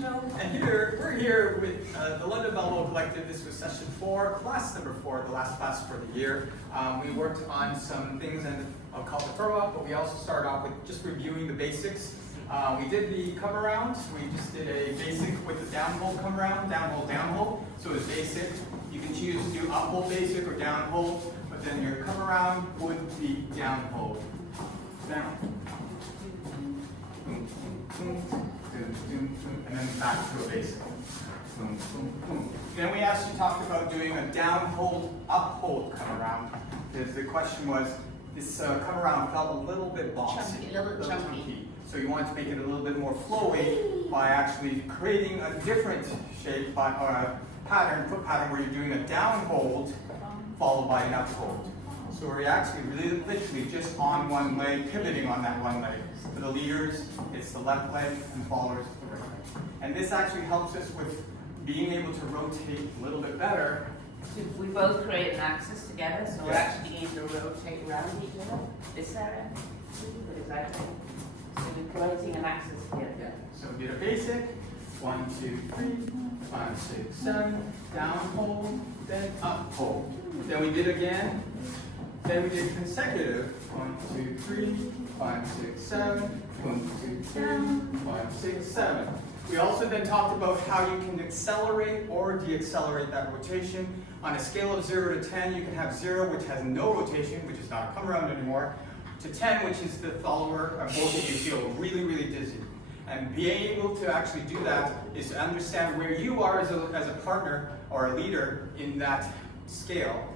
morning, Joe. And here, we're here with the London Balboa Collective. This was session 4, class number 4, the last class for the year. We worked on some things and I'll call the throw up, but we also started off with just reviewing the basics. We did the come around. We just did a basic with the down hold come around, down hold, down hold. So it's basic. You can choose to do up hold basic or down hold, but then your come around would be down hold. Down. And then back to a basic. Then we actually talked about doing a down hold, up hold come around, because the question was, this come around felt a little bit boxy, A little chunky. So you wanted to make it a little bit more flowy by actually creating a different shape or a pattern, foot pattern, where you're doing a down hold followed by an up hold. So we're actually really literally just on one leg, pivoting on that one leg. For the leaders, it's the left leg, and followers, the right leg. And this actually helps us with being able to rotate a little bit better. We both create an axis together, so we're Yes. actually going to rotate around each other. This area. Exactly. So we're creating an axis together. Yeah. So we did a basic, 1, 2, 3, 5, 6, 7, down hold, then up hold. Then we did again. Then we did consecutive, 1, 2, 3, 5, 6, 7, 1, 2, 3, 5, 6, 7. We also then talked about how you can accelerate or deaccelerate that rotation. On a scale of 0 to 10, you can have 0, which has no rotation, which is not a come around anymore, to 10, which is the follower, both of you feel really, really dizzy. And being able to actually do that is to understand where you are as a partner or a leader in that scale.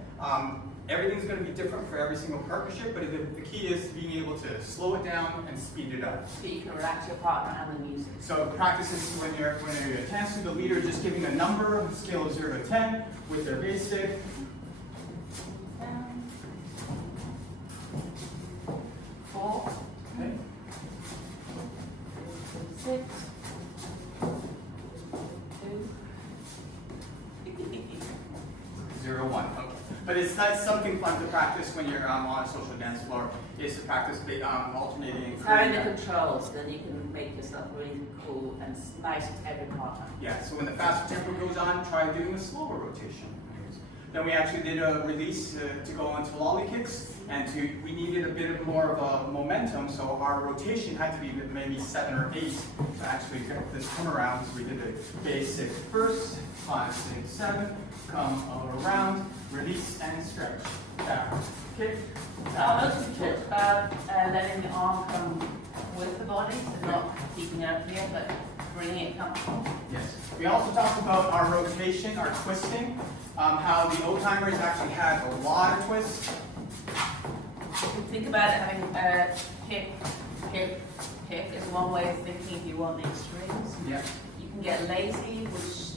Everything's going to be different for every single partnership, but the key is being able to slow it down and speed it up. So you can relax your partner and the music. So practice is when you're dancing, the leader just giving a number on a scale of 0 to 10 with their basic. 4, Okay. 6, 2. 0, 1. Okay. But it's something fun to practice when you're on a social dance floor, is to practice alternating and Having the creating. controls, then you can make yourself really cool and nice with every partner. Yeah, so when the faster tempo goes on, try doing a slower rotation. Then we actually did a release to go into lolly kicks, and we needed a bit of more of a momentum, so our rotation had to be maybe 7 or 8 to actually get this come around. So we did a basic first, 5, 6, 7, come around, release and stretch. Tap, kick, I tap, also kick. talked about letting the arm come with the body, so not keeping it up here, but bringing it comfortable. Yes. We also talked about our rotation, our twisting, how the old timers actually had a lot of twists. If you think about it, having kick, kick, kick is one way of thinking if you want the extremes. Yeah. You can get lazy, which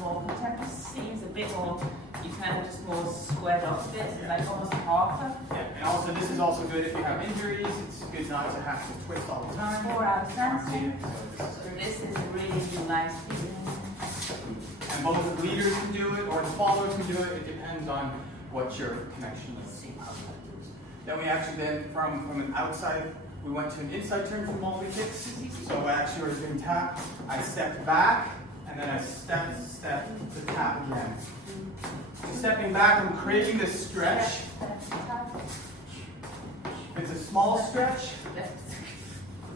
more contemporary seems a bit more, you kind of just more squared off bits, like almost half a. Yeah, and also this is also good if you have injuries. It's good not to have to twist all the time. 4 out of 10. So So this is a really nice feeling. and both the leaders can do it or the followers can do it. It depends on what your connection is. Then we actually from an outside, we went to an inside turn from lolly kicks. So I actually was doing tap. I stepped back and then I step to tap again. So stepping back, I'm creating this stretch. It's a small stretch. The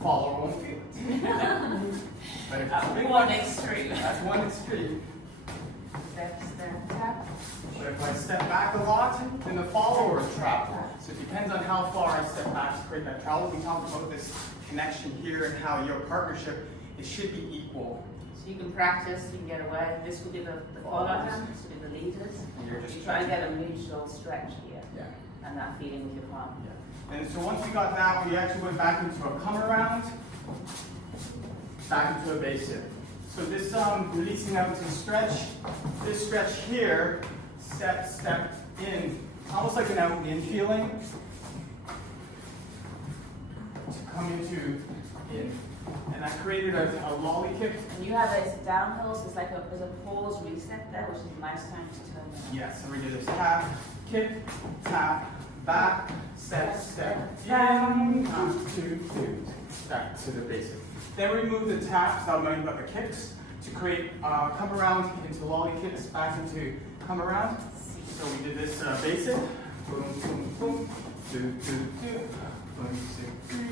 follower won't feel it. But if it's a big One extreme. that's one extreme. Step, step, tap. But if I step back a lot, then the follower will travel. So it depends on how far I step back to create that travel. We talked about this connection here and how your partnership, it should be equal. So you can practice, you can get away. This will be the follow hand, this will be the leaders. And you're just You try and get a mutual stretch here Yeah. and that feeling with your partner. Yeah. And so once we got that, we actually went back into a come around, back into a basic. So this releasing out to stretch, this stretch here, step in, almost like an out and in feeling. To come into in. And I created a lolly kick. And you have those downhills, there's a pause reset there, which is a nice time to turn it. Yes, so we did this tap, kick, tap, back, step, in, 1, 2, 3, back to the basic. Then we move the taps, now I'm going about the kicks. to create come around into lolly kicks, back into come around. So we did this basic. Boom, boom, boom. 2, 2, 2. 1, 2, 3,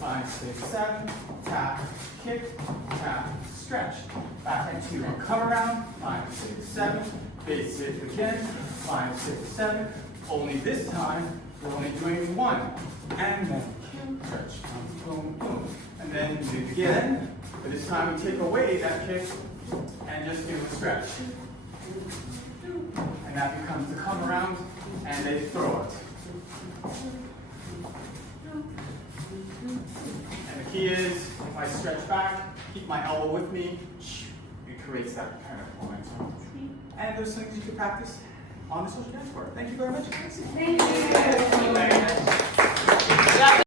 5, 6, 7. Tap, kick, tap, stretch. Back into a come around. 5, 6, 7. Basic again. 5, 6, 7. Only this time we're only doing one, and then kick, stretch. Boom, boom. And then do it again. But this time we take away that kick and just do a stretch. And that becomes the come around, and they throw it. And the key is, if I stretch back, keep my elbow with me, it creates that kind of momentum. And there's things you can practice on the social dance floor. Thank you very much. Thank you. Thank you very much.